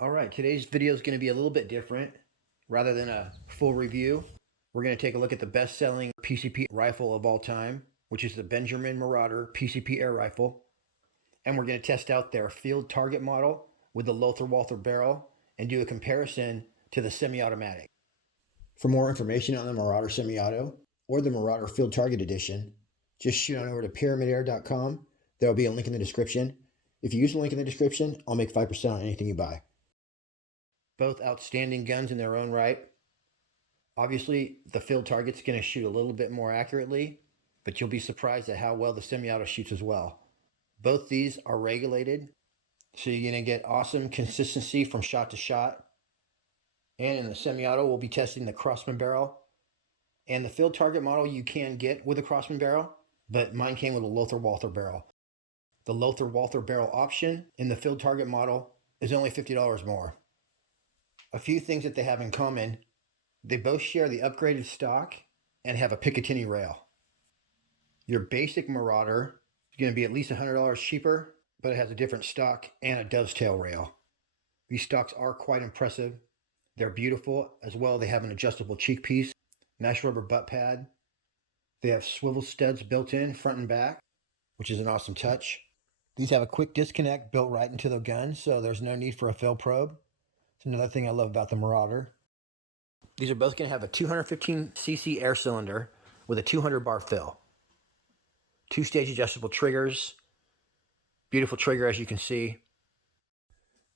All right, today's video is going to be a little bit different. Rather than a full review, we're going to take a look at the best-selling PCP rifle of all time, which is the Benjamin Marauder PCP Air rifle. And we're going to test out their field target model with the Lothar-Walther barrel and do a comparison to the semi-automatic. For more information on the Marauder semi-auto or the Marauder Field Target Edition, just shoot on over to pyramydair.com. There will be a link in the description. If you use the link in the description, I'll make 5% on anything you buy. Both outstanding guns in their own right. Obviously, the field target's going to shoot a little bit more accurately, but you'll be surprised at how well the semi-auto shoots as well. Both these are regulated, so you're going to get awesome consistency from shot to shot. And in the semi-auto, we'll be testing the Crossman barrel. And the field target model you can get with a Crossman barrel, but mine came with a Lothar-Walther barrel. The Lothar-Walther barrel option in the field target model is only $50 more. A few things that they have in common: they both share the upgraded stock and have a Picatinny rail. Your basic Marauder is going to be at least $100 cheaper, but it has a different stock and a dovetail rail. These stocks are quite impressive. They're beautiful as well. They have an adjustable cheek piece, nice rubber butt pad. They have swivel studs built in front and back, which is an awesome touch. These have a quick disconnect built right into the gun, so there's no need for a fill probe. It's another thing I love about the Marauder. These are both going to have a 215cc air cylinder with a 200 bar fill. Two-stage adjustable triggers. Beautiful trigger, as you can see.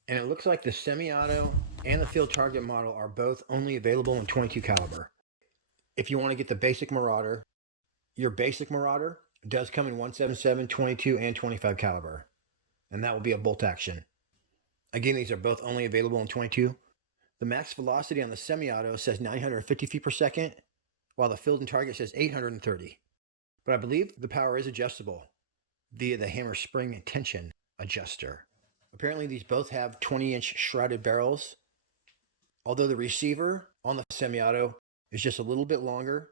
And it looks like the semi-auto and the field target model are both only available in 22 caliber. If you want to get the basic Marauder, your basic Marauder does come in 177, 22, and 25 caliber. And that will be a bolt action. Again, these are both only available in 22. The max velocity on the semi-auto says 950 feet per second, while the field and target says 830. But I believe the power is adjustable via the hammer spring tension adjuster. Apparently, these both have 20-inch shrouded barrels, although the receiver on the semi-auto is just a little bit longer,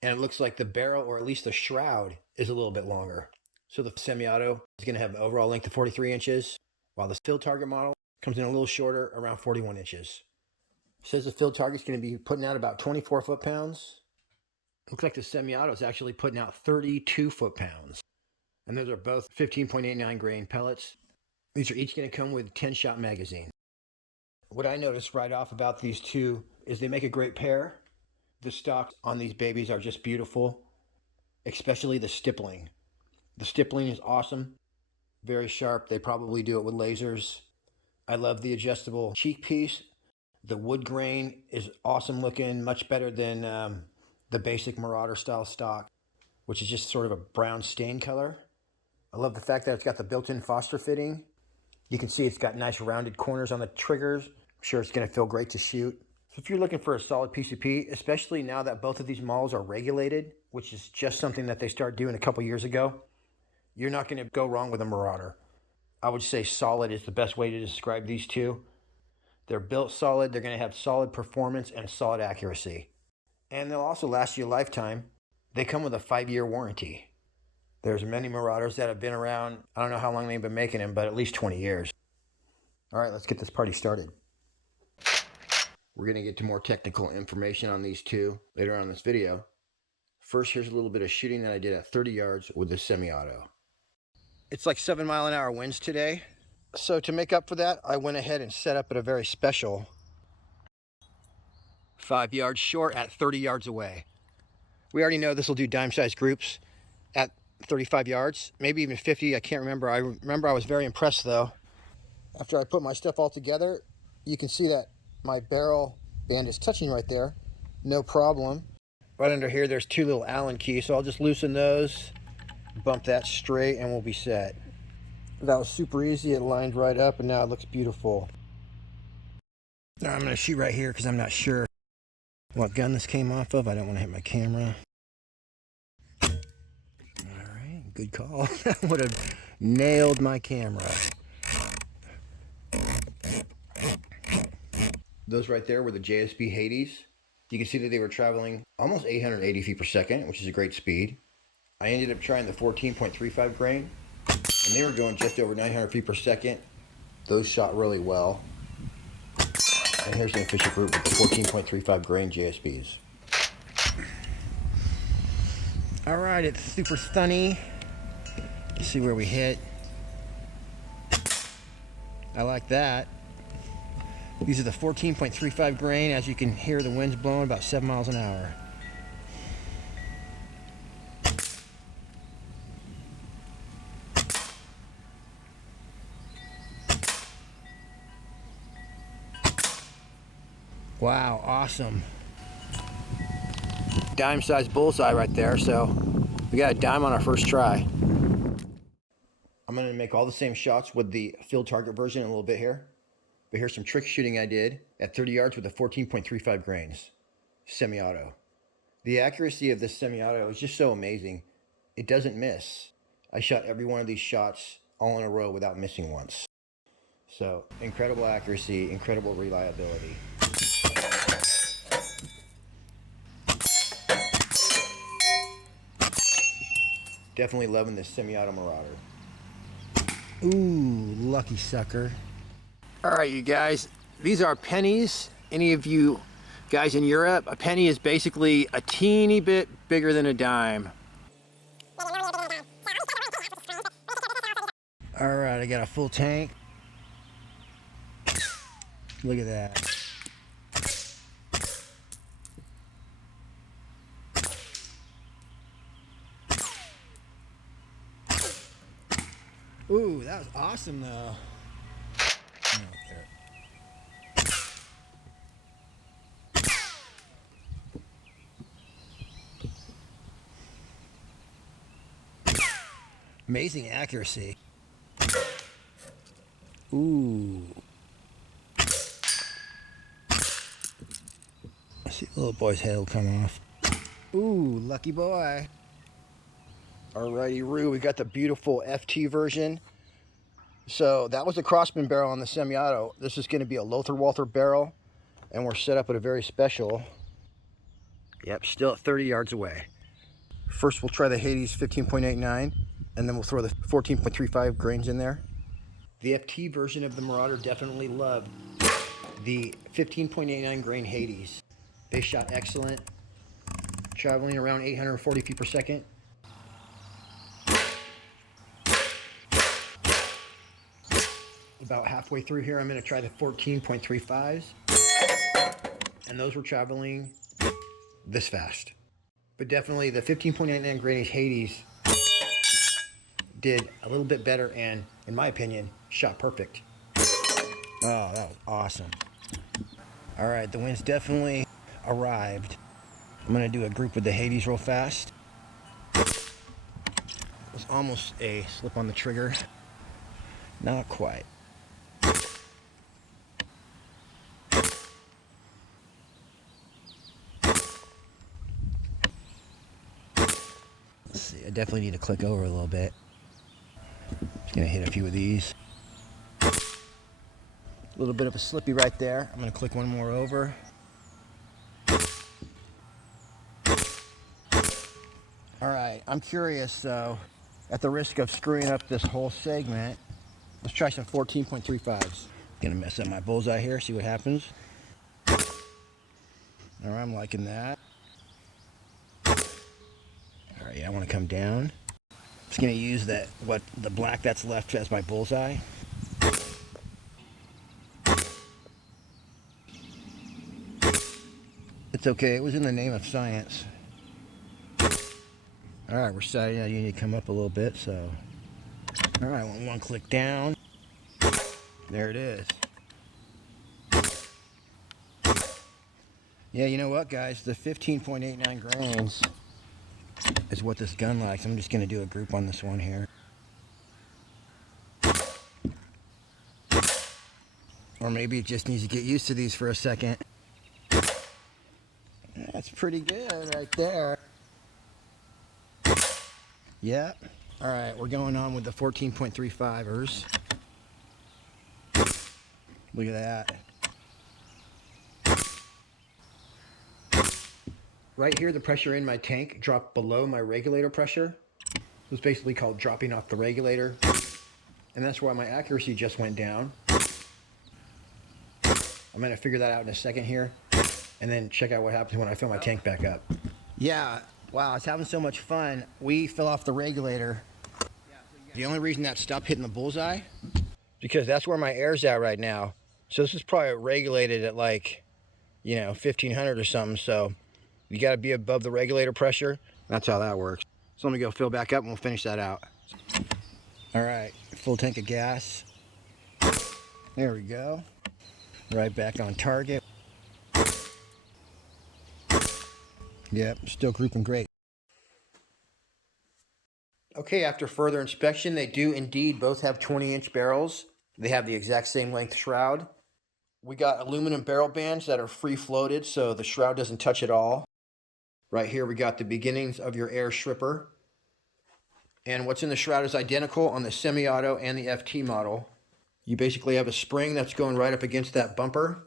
and it looks like the barrel, or at least the shroud, is a little bit longer. So the semi-auto is going to have an overall length of 43 inches, while the field target model comes in a little shorter, around 41 inches. It says the field target's going to be putting out about 24 foot-pounds. Looks like the semi-auto is actually putting out 32 foot-pounds. And those are both 15.89 grain pellets. These are each going to come with a 10-shot magazine. What I noticed right off about these two is they make a great pair. The stocks on these babies are just beautiful, especially the stippling. The stippling is awesome. Very sharp. They probably do it with lasers. I love the adjustable cheek piece. The wood grain is awesome looking, much better than the basic Marauder style stock, which is just sort of a brown stain color. I love the fact that it's got the built-in Foster fitting. You can see it's got nice rounded corners on the triggers. I'm sure it's going to feel great to shoot. So if you're looking for a solid PCP, especially now that both of these models are regulated, which is just something that they started doing a couple years ago, you're not going to go wrong with a Marauder. I would say solid is the best way to describe these two. They're built solid. They're going to have solid performance and solid accuracy. And they'll also last you a lifetime. They come with a 5-year warranty. There's many Marauders that have been around. I don't know how long they've been making them, but at least 20 years. All right, let's get this party started. We're going to get to more technical information on these two later on in this video. First, here's a little bit of shooting that I did at 30 yards with the semi-auto. It's like 7-mile-an-hour winds today. So to make up for that, I went ahead and set up at a very special 5 yards short at 30 yards away. We already know this will do dime-sized groups at 35 yards, maybe even 50. I can't remember. I remember I was very impressed though. After I put my stuff all together, you can see that my barrel band is touching right there. No problem. Right under here, there's 2 little Allen keys, so I'll just loosen those, bump that straight, and we'll be set. That was super easy. It lined right up, and now it looks beautiful. Now I'm going to shoot right here because I'm not sure what gun this came off of. I don't want to hit my camera. Alright, good call. That would have nailed my camera. Those right there were the JSB Hades. You can see that they were traveling almost 880 feet per second, which is a great speed. I ended up trying the 14.35 grain, and they were going just over 900 feet per second. Those shot really well. And here's the efficient group with the 14.35 grain JSPs. All right, it's super stunny. Let's see where we hit. I like that. These are the 14.35 grain. As you can hear, the wind's blowing about 7 miles an hour. Wow, awesome. Dime-sized bullseye right there, so we got a dime on our first try. I'm going to make all the same shots with the field target version in a little bit here. But here's some trick shooting I did at 30 yards with a 14.35 grains. Semi-auto. The accuracy of this semi-auto is just so amazing. It doesn't miss. I shot every one of these shots all in a row without missing once. So, incredible accuracy, incredible reliability. Definitely loving this semi-auto Marauder. Ooh, lucky sucker. All right, you guys, these are pennies. Any of you guys in Europe, a penny is basically a teeny bit bigger than a dime. All right, I got a full tank. Look at that. Ooh, that was awesome though. Amazing accuracy. Ooh. I see the little boy's head will come off. Ooh, lucky boy. Alrighty, Roo, we got the beautiful FT version. So that was a crossman barrel on the semi-auto. This is going to be a Lothar Walther barrel, and we're set up at a very special. Yep, still at 30 yards away. First, we'll try the Hades 15.89, and then we'll throw the 14.35 grains in there. The FT version of the Marauder definitely loved the 15.89 grain Hades. They shot excellent, traveling around 840 feet per second. About halfway through here, I'm going to try the 14.35s, and those were traveling this fast. But definitely the 15.89 grain Hades did a little bit better and, in my opinion, shot perfect. Oh, that was awesome. All right, the wind's definitely arrived. I'm going to do a group with the Hades real fast. It was almost a slip on the trigger. Not quite. Let's see, I definitely need to click over a little bit. Just gonna hit a few of these. A little bit of a slippy right there. I'm gonna click one more over. All right, I'm curious though, at the risk of screwing up this whole segment, let's try some 14.35s. Gonna mess up my bullseye here, see what happens. All right, I'm liking that. All right, yeah, I wanna come down. Just gonna use the black that's left as my bullseye. It's okay, it was in the name of science. All right, we're starting, you need to come up a little bit, so. All right, one click down. There it is. Yeah, you know what, guys? The 15.89 grains is what this gun likes. I'm just gonna do a group on this one here. Or maybe it just needs to get used to these for a second. That's pretty good right there. Yep. All right, we're going on with the 14.35ers. Look at that. Right here, the pressure in my tank dropped below my regulator pressure. It was basically called dropping off the regulator. And that's why my accuracy just went down. I'm going to figure that out in a second here, and then check out what happens when I fill my tank back up. Yeah, wow, I was having so much fun. We fell off the regulator. The only reason that stopped hitting the bullseye, because that's where my air's at right now. So this is probably regulated at like, 1500 or something. So you got to be above the regulator pressure. That's how that works. So let me go fill back up and we'll finish that out. All right, full tank of gas. There we go. Right back on target. Yep, still grouping great. Okay, after further inspection, they do indeed both have 20-inch barrels. They have the exact same length shroud. We got aluminum barrel bands that are free floated, so the shroud doesn't touch at all. Right here we got the beginnings of your air stripper. And what's in the shroud is identical on the semi-auto and the FT model. You basically have a spring that's going right up against that bumper.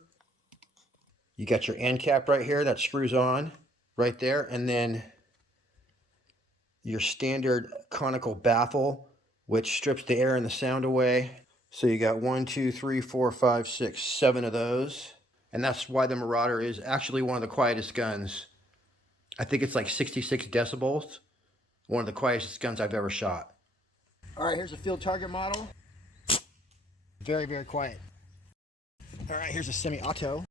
You got your end cap right here that screws on right there, and then your standard conical baffle, which strips the air and the sound away. So you got 1, 2, 3, 4, 5, 6, 7 of those. And that's why the Marauder is actually one of the quietest guns. I think it's like 66 decibels. One of the quietest guns I've ever shot. All right, here's a field target model. Very, very quiet. All right, here's a semi-auto.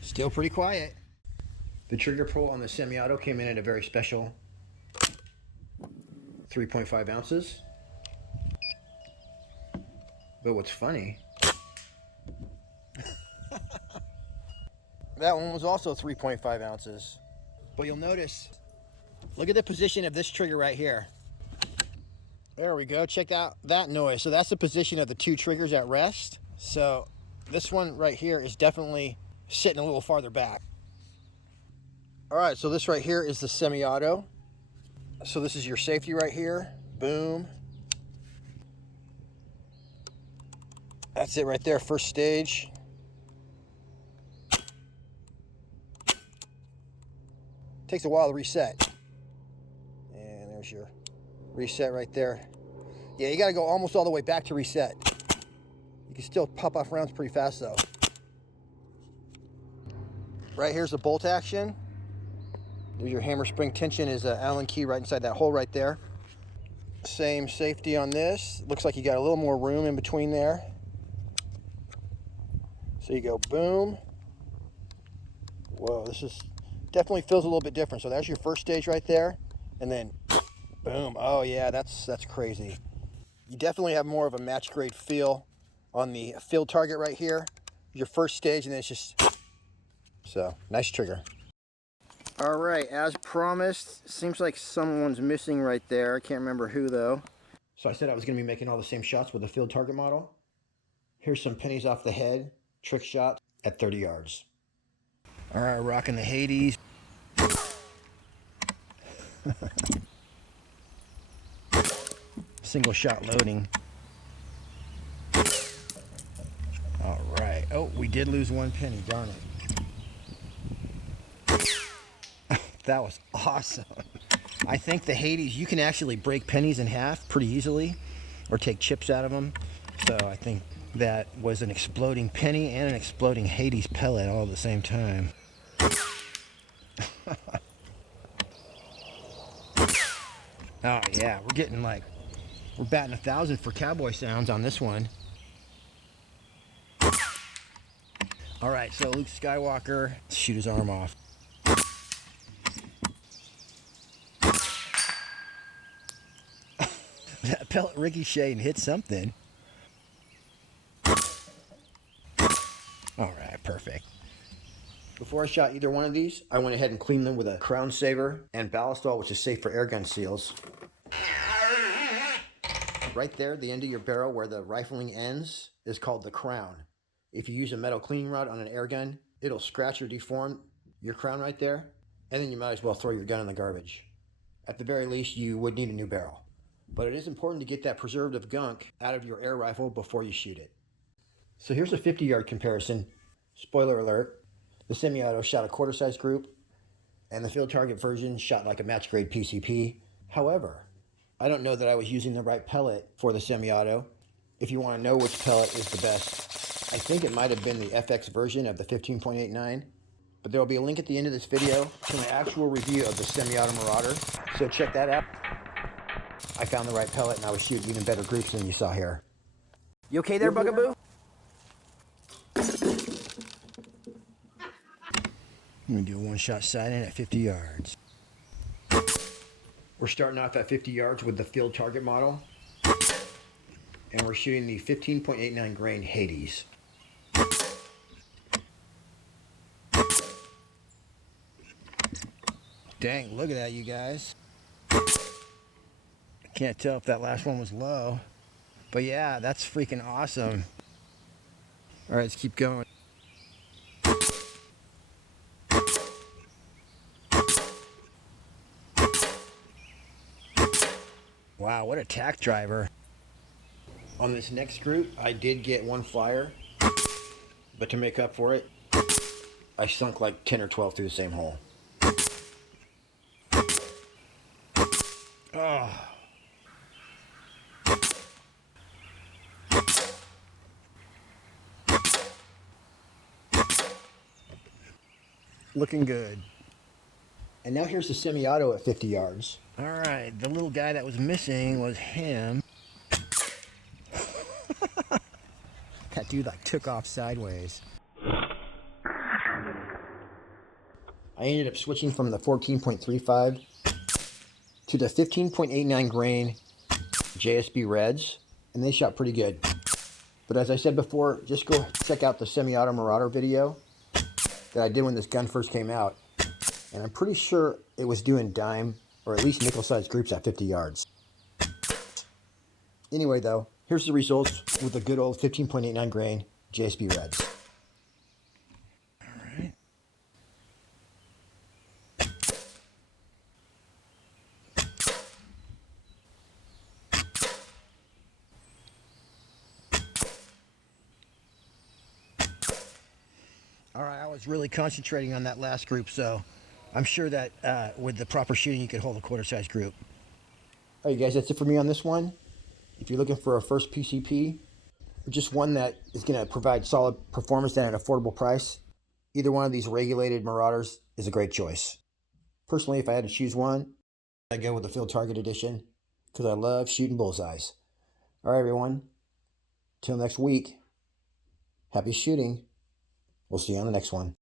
Still pretty quiet. The trigger pull on the semi-auto came in at a very special 3.5 ounces. But what's funny, that one was also 3.5 ounces. But you'll notice, look at the position of this trigger right here. There we go, check out that noise. So that's the position of the two triggers at rest. So this one right here is definitely sitting a little farther back. All right, so this right here is the semi-auto. So this is your safety right here. Boom. That's it right there, first stage. Takes a while to reset. And there's your reset right there. Yeah, you gotta go almost all the way back to reset. You can still pop off rounds pretty fast though. Right here's the bolt action. There's your hammer spring tension is an Allen key right inside that hole right there. Same safety on this. Looks like you got a little more room in between there. So you go boom. Whoa, this is definitely feels a little bit different. So there's your first stage right there. And then boom. Oh yeah, that's crazy. You definitely have more of a match grade feel on the field target right here. Your first stage, and then it's just, so nice trigger. All right, as promised, seems like someone's missing right there. I can't remember who though. So I said I was gonna be making all the same shots with the field target model. Here's some pennies off the head, trick shot at 30 yards. All right, rocking the Hades. Single shot loading. All right, oh, we did lose one penny, darn it. That was awesome. I think the Hades, you can actually break pennies in half pretty easily or take chips out of them. So I think that was an exploding penny and an exploding Hades pellet all at the same time. Oh yeah, we're getting like, we're batting 1,000 for cowboy sounds on this one. All right, so Luke Skywalker, shoot his arm off. That pellet ricocheted and hit something. All right, perfect. Before I shot either one of these, I went ahead and cleaned them with a crown saver and ballast which is safe for airgun seals. Right there, the end of your barrel where the rifling ends is called the crown. If you use a metal cleaning rod on an airgun, it'll scratch or deform your crown right there, and then you might as well throw your gun in the garbage. At the very least, you would need a new barrel. But it is important to get that preservative gunk out of your air rifle before you shoot it. So here's a 50-yard comparison. Spoiler alert, the semi-auto shot a quarter-size group, and the field target version shot like a match-grade PCP. However, I don't know that I was using the right pellet for the semi-auto. if you want to know which pellet is the best. I think it might have been the FX version of the 15.89, but there will be a link at the end of this video to my actual review of the semi-auto Marauder, so check that out. I found the right pellet and I was shooting even better groups than you saw here. You okay there, Bugaboo? I'm going to do a one-shot sight-in at 50 yards. We're starting off at 50 yards with the field target model, and we're shooting the 15.89 grain Hades. Dang, look at that, you guys. I can't tell if that last one was low, but yeah, that's freaking awesome. All right, let's keep going. Wow, what a tack driver. On this next group, I did get one flyer, but to make up for it, I sunk like 10 or 12 through the same hole. Oh. Looking good. And now here's the semi-auto at 50 yards. All right, the little guy that was missing was him. That dude like took off sideways. I ended up switching from the 14.35 to the 15.89 grain JSB Reds, and they shot pretty good. But as I said before, just go check out the semi-auto Marauder video that I did when this gun first came out, and I'm pretty sure it was doing dime or at least nickel-sized groups at 50 yards. Anyway though, here's the results with the good old 15.89 grain JSB Reds. All right, I was really concentrating on that last group, so I'm sure that with the proper shooting, you could hold a quarter-size group. All right, guys, that's it for me on this one. If you're looking for a first PCP, or just one that is going to provide solid performance at an affordable price, either one of these regulated Marauders is a great choice. Personally, if I had to choose one, I'd go with the Field Target Edition because I love shooting bullseyes. All right, everyone. Till next week, happy shooting. We'll see you on the next one.